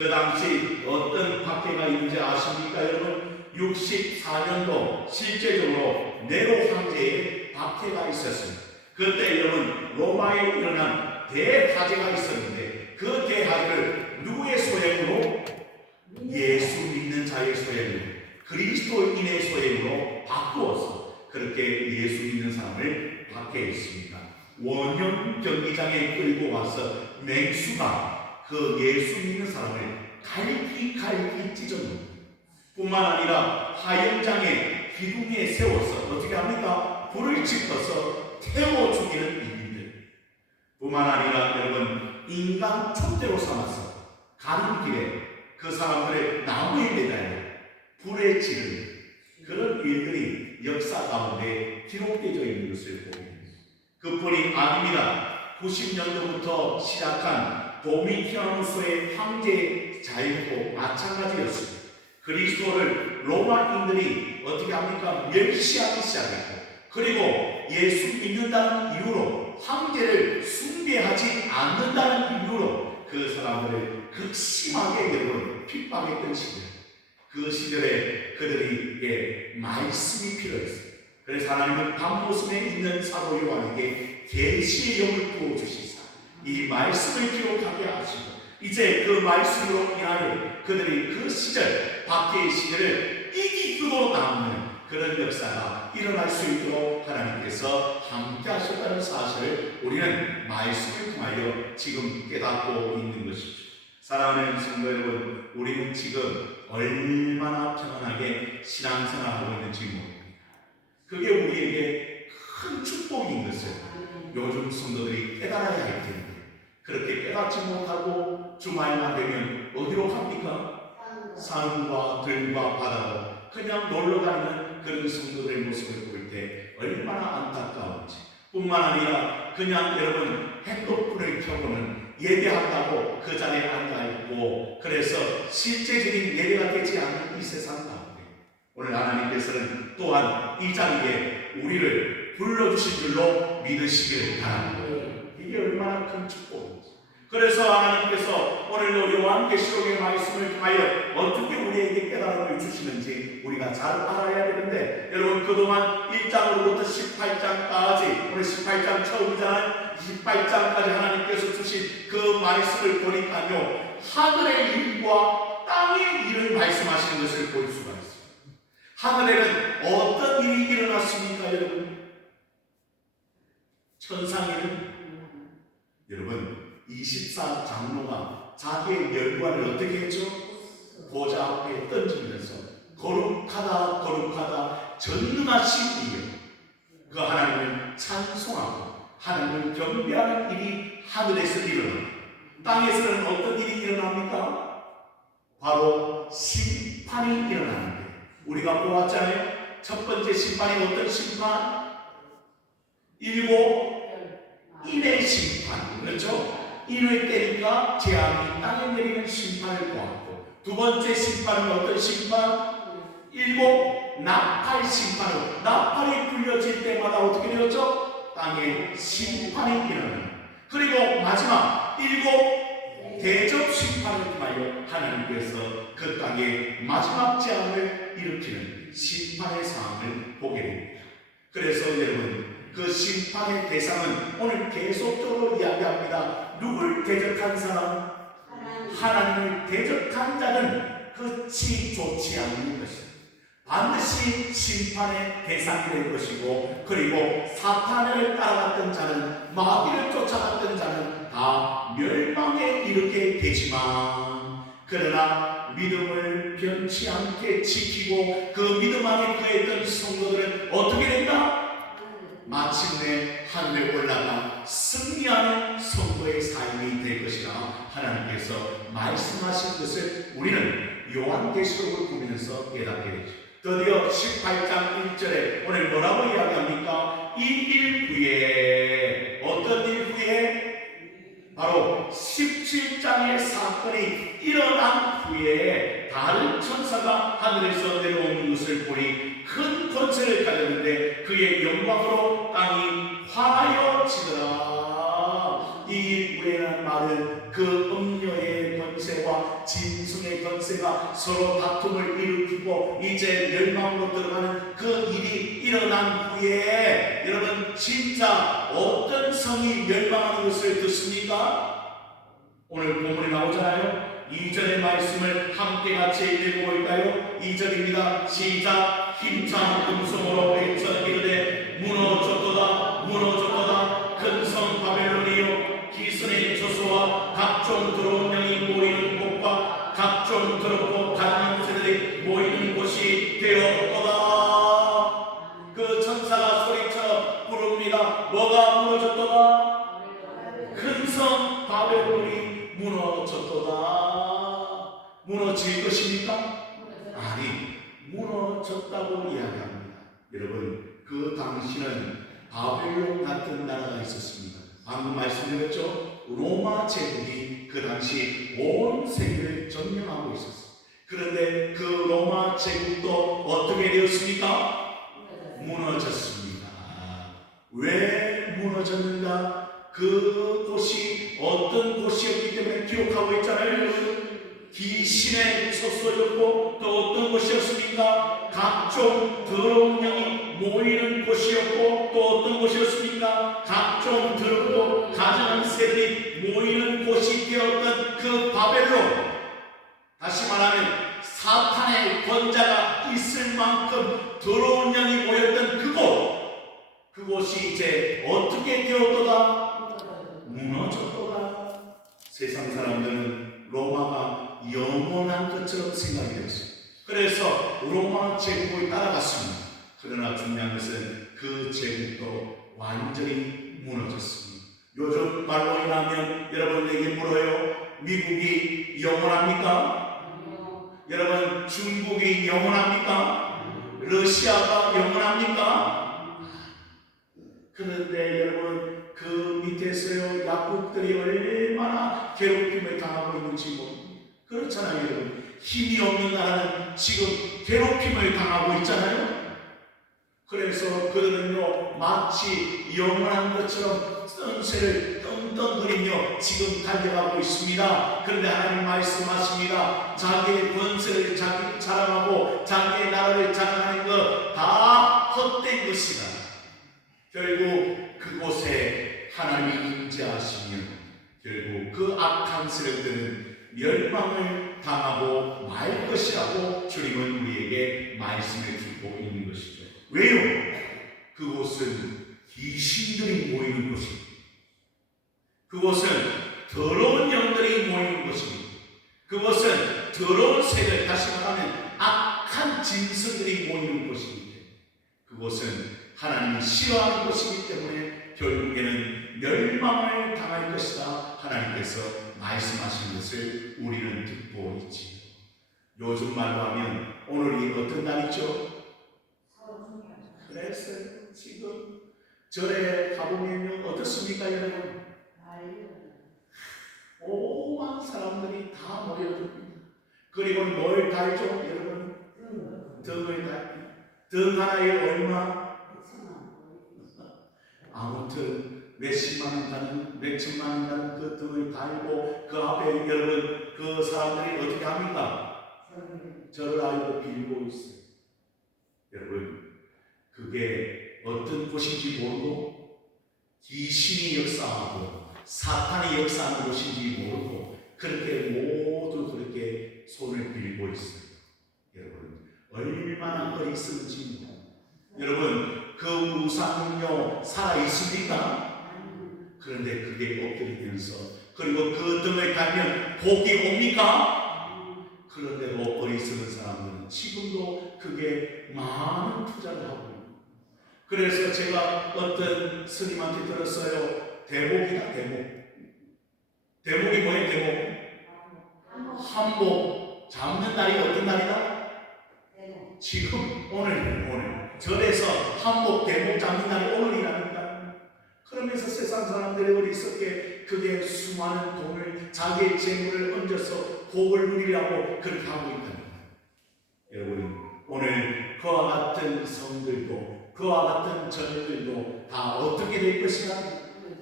그 당시 어떤 박해가 있는지 아십니까 여러분? 64년도 실제적으로 네로 황제의 박해가 있었습니다. 그때 여러분 로마에 일어난 대화재가 있었는데 그 대화재를 누구의 소행으로? 예수 믿는 자의 소행으로, 그리스도인의 소행으로 바꾸어서 그렇게 예수 믿는 사람을 박해했습니다. 원형 경기장에 끌고 와서 맹수가 그 예수 믿는 사람을 갈기 찢어놓습니다. 뿐만 아니라 화영장에 기둥에 세워서 어떻게 합니까? 불을 지펴서 태워 죽이는 일들. 뿐만 아니라 여러분 인간 촛대로 삼아서 가는 길에 그 사람들의 나무에 매달려 불에 지르는 그런 일들이 역사 가운데 기록되어 있는 것을 보게 됩니다. 그뿐이 아닙니다. 90년도부터 시작한 도미티아누스의 황제 자유도 마찬가지였습니다. 그리스도를 로마인들이 어떻게 합니까? 멸시하기 시작했고, 그리고 예수 믿는다는 이유로 황제를 숭배하지 않는다는 이유로 그 사람들을 극심하게 여러분 핍박했던 시절, 그 시절에 그들에게 말씀이 필요했어요. 그래서 하나님은 밤모섬에 있는 사도 요한에게 계시의 영을 부어주시사 이 말씀을 기록하게 하시고, 이제 그 말씀으로 인하여 그들이 그 시절 박해의 시절을 이기고 남는 그런 역사가 일어날 수 있도록 하나님께서 함께 하셨다는 사실을 우리는 말씀을 통하여 지금 깨닫고 있는 것이죠. 사랑하는 성도 여러분, 우리는 지금 얼마나 평안하게 신앙생활하고 있는지 모릅니다. 그게 우리에게 큰 축복인 것을 요즘 성도들이 깨달아야 할 텐데, 그렇게 깨닫지 못하고 주말만 되면 어디로 갑니까? 산과 들과 바다로 그냥 놀러 다니는 그런 성도들의 모습을 볼 때 얼마나 안타까운지. 뿐만 아니라 그냥 여러분 핸드폰을 켜고는 예배한다고 그 자리에 앉아있고, 그래서 실제적인 예배가 되지 않는 이 세상 가운데 오늘 하나님께서는 또한 이 자리에 우리를 불러주신 줄로 믿으시기를 바랍니다. 이게 얼마나 큰 축복인지. 그래서 하나님께서 오늘도 요한계시록의 말씀을 통하여 어떻게 우리에게 깨달음을 주시는지 우리가 잘 알아야 되는데, 여러분 그동안 1장으로부터 18장까지, 오늘 18장 처음이잖아요. 18장까지 하나님께서 주신 그 말씀을 보니까요, 하늘의 일과 땅의 일을 말씀하시는 것을 볼 수가 있습니다. 하늘에는 어떤 일이 일어났습니까 여러분? 천상에는 여러분 24장로가 자기의 열관을 어떻게 했죠? 보좌 앞에 던지면서 거룩하다 거룩하다 전능하신 이여, 그 하나님을 찬송하고 하나님을 경배하는 일이 하늘에서 일어납니다. 땅에서는 어떤 일이 일어납니까? 바로 심판이 일어나는데, 우리가 보았잖아요. 첫 번째 심판이 어떤 심판? 일곱 인의 심판, 그렇죠? 인을 때리니까 재앙이 땅에 내리는 심판을 보았고, 두 번째 심판은 어떤 심판? 일곱 나팔 심판으로, 나팔이 불려질 때마다 어떻게 되었죠? 땅에 심판이 일어나는. 그리고 마지막 일곱 대접 심판을 통하여 하나님께서 그 땅에 마지막 재앙을 일으키는 심판의 상황을 보게 됩니다. 그래서 여러분 그 심판의 대상은 오늘 계속적으로 이야기합니다. 누굴 대적한 사람? 하나님을 대적한 자는 끝이 좋지 않는 것입니다. 반드시 심판의 대상이 될 것이고, 그리고 사탄을 따라갔던 자는, 마귀를 쫓아갔던 자는 다 멸망에 이르게 되지만, 그러나 믿음을 변치 않게 지키고 그 믿음 안에 거했던 성도들은 어떻게 된다? 마침내 하늘에 올라가 승리하는 성도의 삶이 될 것이라 하나님께서 말씀하신 것을 우리는 요한계시록을 보면서 깨닫게 되죠. 드디어 18장 1절에 오늘 뭐라고 이야기합니까? 이 일 후에, 어떤 일 후에? 바로 17장의 사건이 일어난 후에 다른 천사가 하늘에서 내려오는 것을 보니 큰 권세를 가졌는데 그의 영광으로 땅이 화하여지더라. 이 일 후에라는 말은 그 음녀의 권세와 진 짐승의 권세가 서로 다툼을 일으키고 이제 멸망으로 들어가는 그 일이 일어난 후에 여러분 진짜 어떤 성이 멸망하는 것을 듣습니까? 오늘 본문에 나오잖아요. 2절의 말씀을 함께 같이 읽어볼까요? 2절입니다. 시작. 힘찬 음성으로 외쳐 이르되 무너졌도다 무너졌도다 큰 성 바벨론이요 기선의 저수와 각종 더러운 영이 모이는 곳과 각종 더럽고 가증한 새들이 모이는 곳이 되었도다. 그 천사가 소리쳐 부릅니다. 뭐가 무너졌도다? 큰 성 바벨론이 무너졌도다. 무너질 것입니까? 아니, 무너졌다고 이야기합니다. 여러분, 그 당시는 바벨론 같은 나라가 있었습니다. 방금 말씀드렸죠? 로마 제국이 그 당시 온 세계를 점령하고 있었어요. 그런데 그 로마 제국도 어떻게 되었습니까? 무너졌습니다. 왜 무너졌는가? 그 곳이 어떤 곳이었기 때문에 기록하고 있잖아요. 귀신의 처소였고 또 어떤 곳이었습니까? 각종 더러운 영이 모이는 곳이었고 또 어떤 곳이었습니까? 각종 더럽고 가증한 새들이 모이는 곳이 되었던 그 바벨론, 다시 말하면 사탄의 권자가 있을 만큼 더러운 영이 모였던 그곳이 이제 어떻게 되었도다? 무너졌도다. 세상 사람들은 로마가 영원한 것처럼 생각이 되었어요. 그래서 로마 제국을 따라갔습니다. 그러나 중요한 것은 그 제국도 완전히 무너졌습니다. 요즘 말로 인하면 여러분에게 물어요. 미국이 영원합니까? 여러분, 중국이 영원합니까? 러시아가 영원합니까? 그런데 여러분, 그 밑에서요 약국들이 얼마나 괴롭힘을 당하고 있는지 모릅니다. 그렇잖아요. 여러분, 힘이 없는 나라는 지금 괴롭힘을 당하고 있잖아요. 그래서 그들은요 마치 영원한 것처럼 뜬새를 떵떵거리며 지금 달려가고 있습니다. 그런데 하나님 말씀하십니다. 자기의 권세를 자랑하고 자기의 나라를 자랑하는 것 다 헛된 것이다. 결국 그곳에 하나님이 임재하시면 결국 그 악한 세력들은 멸망을 당하고 말 것이라고 주님은 우리에게 말씀해 주고 있는 것이죠. 왜요? 그곳은 귀신들이 모이는 곳입니다. 그곳은 더러운 영들이 모이는 곳입니다. 그곳은 더러운 세력, 다시 말하면 악한 짐승들이 모이는 곳입니다. 그곳은 하나님이 싫어하는 곳이기 때문에 결국에는 멸망을 당할 것이다. 하나님께서 말씀하신 것을 우리는 듣고 있지요. 요즘 말로 하면 오늘이 어떤 날이죠? 그래서 지금 절에 가보면 어떻습니까 여러분? 오만 사람들이 다 모여듭니다. 그리고 뭘 달죠 여러분? 등을 달죠. 등 하나에 얼마? 아무튼 몇십만 원 가는, 몇천만 원 가는 그 등을 달고 그 앞에 여러분 그 사람들이 어떻게 합니까? 저를 알고 빌고 있어요. 여러분, 그게 어떤 곳인지 모르고 귀신이 역사하고 사탄이 역사하는 곳인지 모르고 그렇게 모두 그렇게 손을 빌고 있어요. 여러분, 얼마나 어리석은지. 여러분, 그 우상은요 살아 있습니까? 그런데 그게 엎드리면서 그리고 그 등을 달면 복이 옵니까? 그런데도 어리석은 사람들은 지금도 그게 많은 투자를 하고 있습니다. 그래서 제가 어떤 스님한테 들었어요. 대목이다, 대목. 대목이 뭐예요, 대목? 한복 잡는 날이 어떤 날이다? 지금 오늘 절에서 한복 대목 잡는 날이 오늘이라니까. 그러면서 세상 사람들이 어리석게 그게 수많은 돈을 자기의 재물을 얹어서 복을 누리려고 그렇게 하고 있다. 여러분, 오늘 그와 같은 성들도 그와 같은 절들도 다 어떻게 될 것이냐?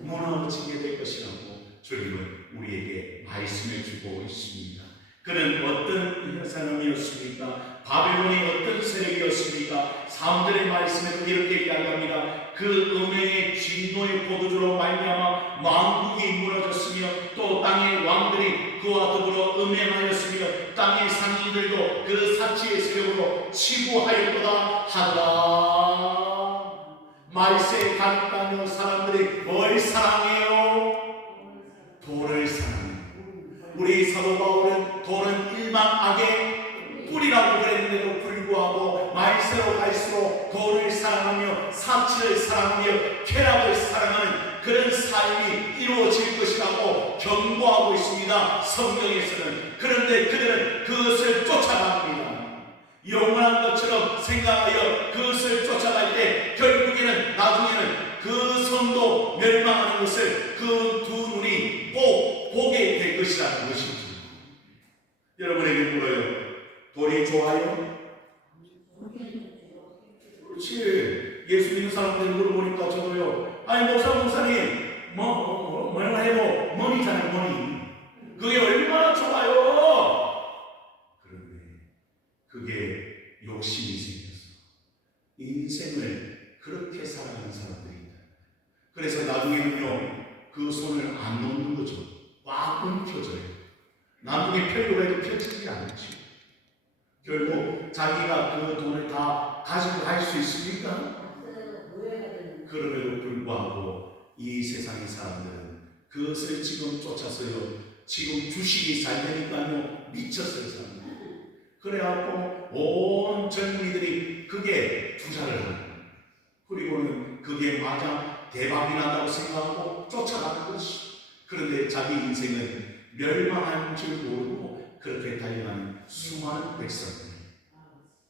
무너지게 될 것이라고 주님은 우리에게 말씀해 주고 있습니다. 그는 어떤 사람이었습니까? 바벨론이 어떤 세력이었습니까? 3절의 말씀에도 이렇게 이야기합니다. 그 음행의 진노의 포도주로 말미암아 만국이 무너졌으며 또 땅의 왕들이 그와 더불어 음행하였으며 땅의 상인들도 그 사치의 세력으로 치부하였도다 하더라. 말세에 가니까요, 사람들이 뭘 사랑해요? 돈을 사랑해요. 우리 사도 바울은 돈은 일반 악의 뿌리라고 그랬는데도 불구하고 말세로 갈수록 돈을 사랑하며 사치를 사랑하며 쾌락을 사랑하는 그런 삶이 이루어질 것이라고 경고하고 있습니다, 성경에서는. 그런데 그들은 그것을 쫓아갑니다. 영원한 것처럼 생각하여 그것을 쫓아갈 때 결국에는 나중에는 그 성도 멸망하는 것을 그 두 눈이 보게 될 것이라는 것이죠. 여러분에게 물어요. 돈이 좋아요? 그렇지. 예수 믿는 사람들 물어보니까 저도요. 아니 목사님 뭐라 해도 머니잖아요. 머니. 그게 얼마나 좋아요. 그런데 그게 욕심이 생겨서 인생을 그렇게 살아가는 사람들이 있다. 그래서 나중에는요, 그 손을 안 놓는 거죠. 꽉 움켜져요. 나중에 펴려고 해도 펴지지 않지. 결국 자기가 그 돈을 다 가지고 갈 수 있습니까? 그럼에도 불구하고 이 세상의 사람들은 그것을 지금 쫓아서요, 지금 주식이 잘 되니까요 미쳤어요, 사람들. 그래갖고 온 젊은이들이 그게 투자를 하는, 그리고는 그게 마냥 대박이 난다고 생각하고 쫓아가는 것이. 그런데 자기 인생은 멸망한 줄 모르고 그렇게 달려가는 수많은 백성들.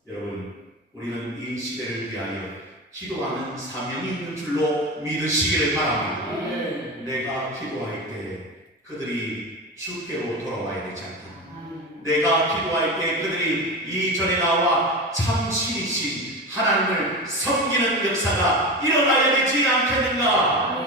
여러분, 우리는 이 시대를 위하여 기도하는 사명이 있는 줄로 믿으시기를 바랍니다. 내가 기도할 때 그들이 주께로 돌아와야 되지 않겠나. 내가 기도할 때 그들이 이전에 나와 참신이신 하나님을 섬기는 역사가 일어나야 되지 않겠는가.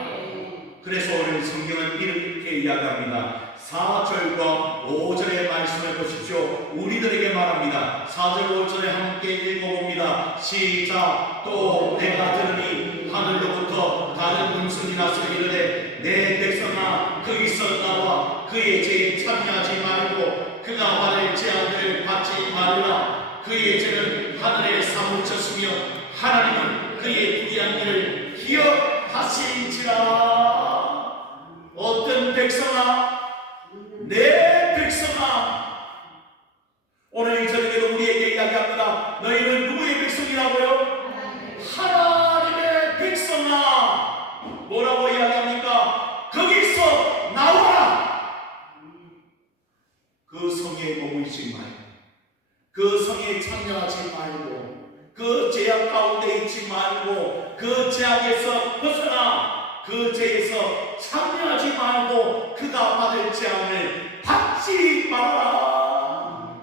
그래서 오늘 성경은 이렇게 이야기합니다. 4절과 5절의 말씀을 보십시오. 우리들에게 말합니다. 4절 5절에 함께 읽어봅니다. 시작. 또 내가 들으니 하늘로부터 다른 음성이 나서 이르되 내 백성아 거기서 나와 그의 죄에 참여하지 말고 그가 받을 재앙을 받지 말라. 그의 죄는 하늘에 사무쳤으며 하나님은 그의 불의한 일을 기억하신지라. 어떤 백성아? 내 백성아. 오늘 이 저녁에도 우리에게 이야기합니다. 너희는 누구의 백성이라고요? 하나님의 백성아. 뭐라고 이야기합니까? 거기서 나와라. 그 성에 머물지 말고, 그 성에 참여하지 말고, 그 죄악 가운데 있지 말고, 그 죄악에서 벗어나 그 죄에서 참여하지 말고 그가 받을 재앙을 받지 말아라.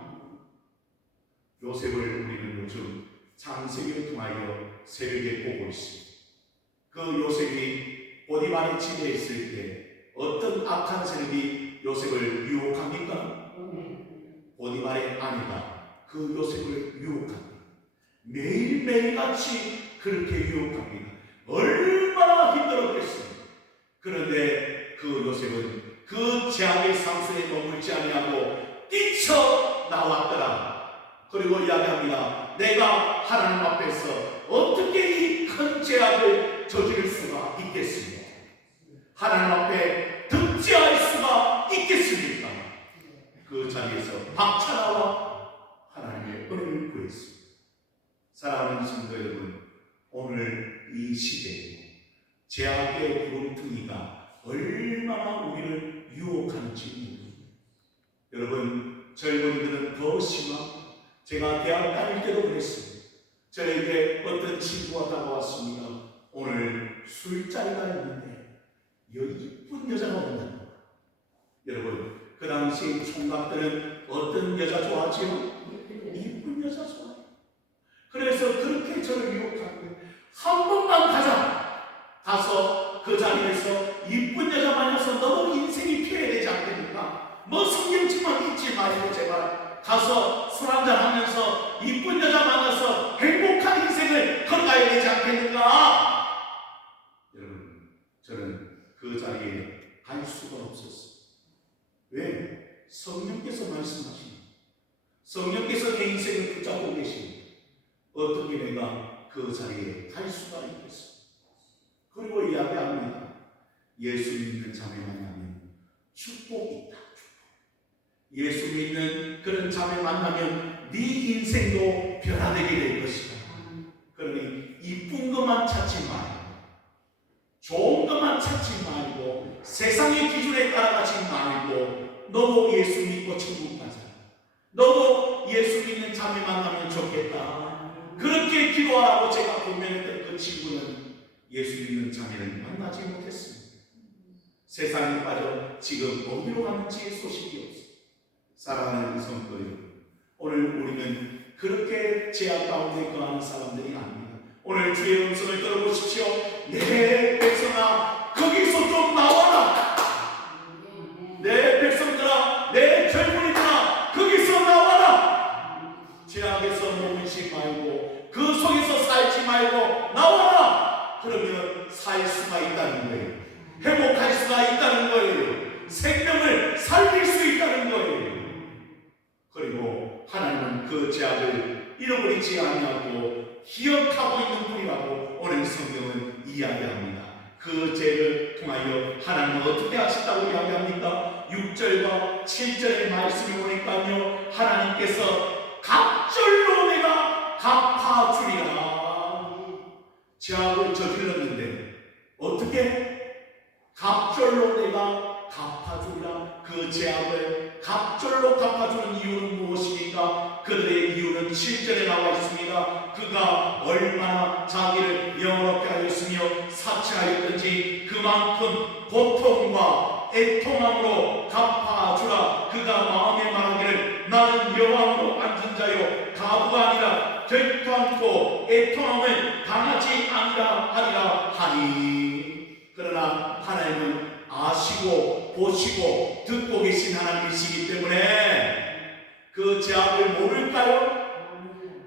요셉을 우리는 요즘 창세기를 통하여 새벽에 보고 있습니다. 그 요셉이 보디발의 집에 있을 때 어떤 악한 세력이 요셉을 유혹합니까? 보디발의 아내가 그 요셉을 유혹합니다. 매일매일같이 그렇게 유혹합니다. 얼마나 힘들었겠습니까? 그런데 그 요셉은 그 재앙의 상수에 머물지 아니하고 뛰쳐 나왔더라. 그리고 이야기합니다. 내가 하나님 앞에서 어떻게 이 큰 죄악을 저지를 수가 있겠습니까? 하나님 앞에 득지할 수가 있겠습니까? 그 자리에서 박차 나와 하나님의 은혜를 구했습니다. 사랑하는 성도 여러분, 오늘 이 시대에 죄악의 구름투기가 얼마나 우리를 유혹하는지 모릅니다. 여러분, 젊은이들은 더 심합니다. 제가 대학 다닐 때도 그랬습니다. 저에게 어떤 친구가 다가왔습니다. 오늘 술자리가 있는데 이쁜 여자가 온다. 여러분, 그 당시 총각들은 어떤 여자 좋아하지요? 이쁜 여자 좋아해요. 그래서 그렇게 저를 유혹하고 한 번만 가서 그 자리에서 이쁜 여자 만나서 너무 인생이 피해야 되지 않겠는가? 뭐 성경책만 읽지 말고 제발 가서 술 한잔 하면서 이쁜 여자 만나서 행복한 인생을 걸어가야 되지 않겠는가? 여러분, 저는 그 자리에 갈 수가 없었어요. 왜? 성령께서 말씀하십니다. 성령께서 내 인생을 붙잡고 계십니다. 어떻게 내가 그 자리에 갈 수가 있겠어? 그리고 이야기합니다. 예수 믿는 자매 만나면 축복이 있다. 예수 믿는 그런 자매 만나면 네 인생도 변화되게 될 것이다. 그러니 이쁜 것만 찾지 말고, 좋은 것만 찾지 말고, 세상의 기준에 따라가지 말고, 너도 예수 믿고 천국 가자. 너도 예수 믿는 자매 만나면 좋겠다. 그렇게 기도하라고 제가 고민했던 그 친구는 예수 믿는 자매를 만나지 못했습니다. 세상에 빠져 지금 어디로 가는지 소식이 없어. 사랑하는 성도 여러분, 오늘 우리는 그렇게 죄악 가운데 거하는 사람들이 아닙니다. 오늘 주의 음성을 들어보십시오. 내 백성아, 거기서 좀 나와라. 내 백성들아, 내 젊은이들아, 거기서 나와라. 죄악에서 머물지 말고, 그 속에서 살지 말고 나와라. 그러면 살 수가 있다는 거예요. 회복할 수가 있다는 거예요. 생명을 살릴 수 있다는 거예요. 그리고 하나님은 그 죄악을 잃어버리지 아니하고 기억하고 있는 분이라고 오늘 성경은 이야기합니다. 그 죄를 통하여 하나님은 어떻게 하셨다고 이야기합니까? 6절과 7절의 말씀을 보니까요, 하나님께서 갑절로 내가 갚아주리라. 죄악을 저질렀는데 어떻게? 갑절로 내가 갚아주리라. 그 죄악을 갑절로 갚아주는 이유는 무엇입니까? 그들의 이유는 7절에 나와 있습니다. 그가 얼마나 자기를 영원하게 하였으며 사치하였든지 그만큼 고통과 애통함으로 갚아주라. 그가 마음에 말하기를 나는 여호와로 앉은 자요 가부가 아니라 결단코 애통함을 당하지 아니라 하리라 하니. 그러나 하나님은 아시고 보시고 듣고 계신 하나님이시기 때문에 그 죄악을 모를까요?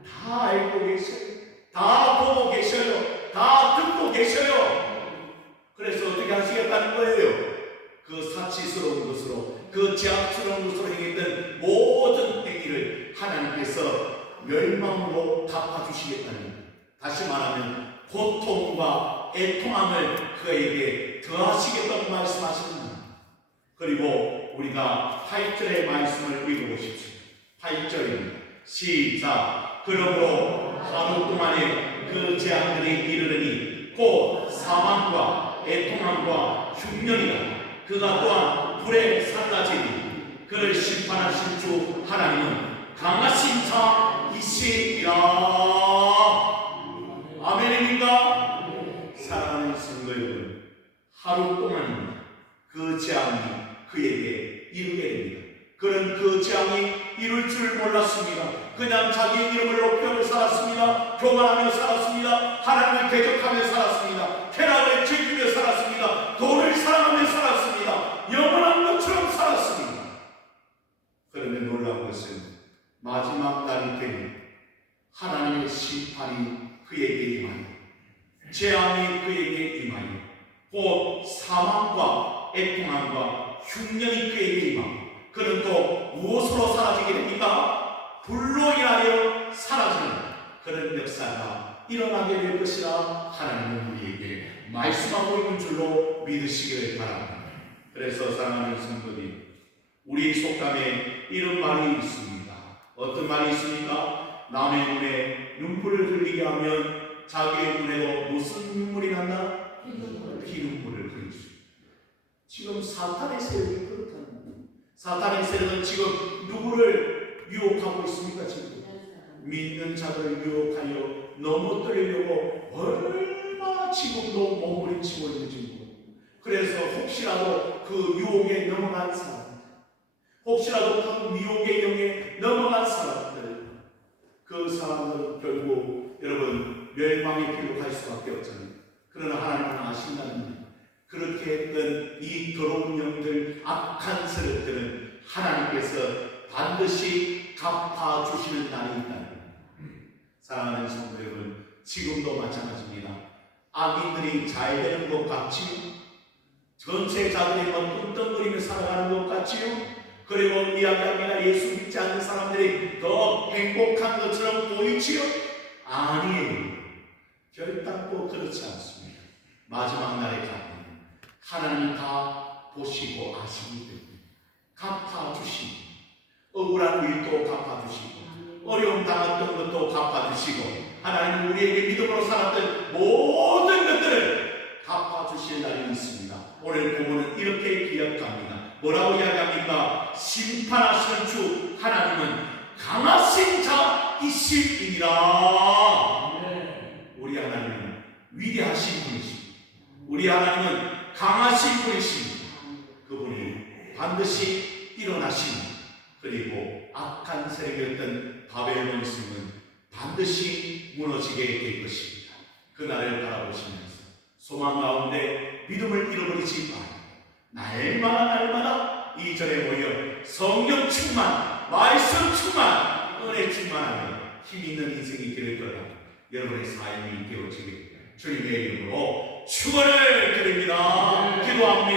다 알고 계셔요. 다 보고 계셔요. 다 듣고 계셔요. 그래서 어떻게 하시겠다는 거예요? 그 사치스러운 것으로, 그 죄악스러운 것으로 행했던 모든 행위를 하나님께서 멸망으로 갚아주시겠다는 거예요. 다시 말하면 고통과 애통함을 그에게 더하시겠다고 말씀하십니다. 그리고 우리가 8절의 말씀을 읽어보십시오. 8절입니다. 시작. 그러므로 하루 동안에 그 재앙들이 이르르니 곧 사망과 애통함과 흉년이라. 그가 또한 불에 사라지니 그를 심판하신 주 하나님은 강하신 자이시니라. 아멘입니까? 사랑하는 성도 여러분, 하루 동안 그 재앙이 그에게 이르게 됩니다. 그는 그 재앙이 이룰 줄 몰랐습니다. 그냥 자기의 이름을 높여 살았습니다. 교만하며 살았습니다. 하나님을 대적하며 살았습니다. 쾌락을 즐기며 살았습니다. 돈을 사랑하며 살았습니다. 영원한 것처럼 살았습니다. 그런데 놀라운 것은 마지막 날이 되니 하나님의 심판이 그에게 임하여, 재앙이 그에게 임하여, 곧 사망과 애통함과 흉년이 그에게 임하고, 그는 또 무엇으로 사라지게 됩니까? 불로 인하여 사라지는 그런 역사가 일어나게 될 것이라 하나님은 우리에게 말씀하고 있는 줄로 믿으시기를 바랍니다. 그래서 사랑하는 성도님, 우리 속담에 이런 말이 있습니다. 어떤 말이 있습니까? 남의 눈에 눈물을 흘리게 하면 자기의 눈에도 무슨 눈물이 난다? 피눈물을 흘릴 수 있다. 지금 사탄의 세력이 그렇다는 거예요. 사탄의 세력은 지금 누구를 유혹하고 있습니까? 지금 믿는 자들을 유혹하여 넘어뜨리려고 얼마나 지금도 몸부림치고 있는지 모릅니다. 그래서 혹시라도 그 유혹에 넘어간 사람들, 혹시라도 그 미혹의 영에 넘어간 사람들, 그 사람들은 결국 여러분 멸망의 길로 갈 수밖에 없잖아요. 그러나 하나님은 아신다는 거예요. 그렇게 했던 이 더러운 영들, 악한 세력들은 하나님께서 반드시 갚아주시는 날이 있다는 것. 사랑하는 성도 여러분, 지금도 마찬가지입니다. 악인들이 잘 되는 것 같지요? 전세자들이 떵떵거리며 살아가는 것 같지요? 그리고 이야기합니다. 예수 믿지 않는 사람들이 더 행복한 것처럼 보이지요? 아니에요. 결단코 그렇지 않습니다. 마지막 날에 가면 하나님 다 보시고 아시기 때문에 갚아주시고, 억울한 일도 갚아주시고, 어려움 당했던 것도 갚아주시고, 하나님 우리에게 믿음으로 살았던 모든 것들을 갚아주실 날이 있습니다. 오늘 본문은 이렇게 기억합니다. 뭐라고 이야기합니까? 심판하시는 주 하나님은 강하신 자이시니라. 우리 하나님은 위대하신 분이십니다. 우리 하나님은 강하신 분이십니다. 그분이 반드시 일어나십니다. 그리고 악한 세력이었던 바벨론 성은 반드시 무너지게 될 것입니다. 그날을 바라보시면서 소망 가운데 믿음을 잃어버리지 말고 날마다 이 절에 모여 성령 충만, 말씀 충만, 은혜 충만하며 힘 있는 인생이 되길 거라. 여러분의 삶이 되어지길 주님의 이름으로 축원을 드립니다. 기도합니다.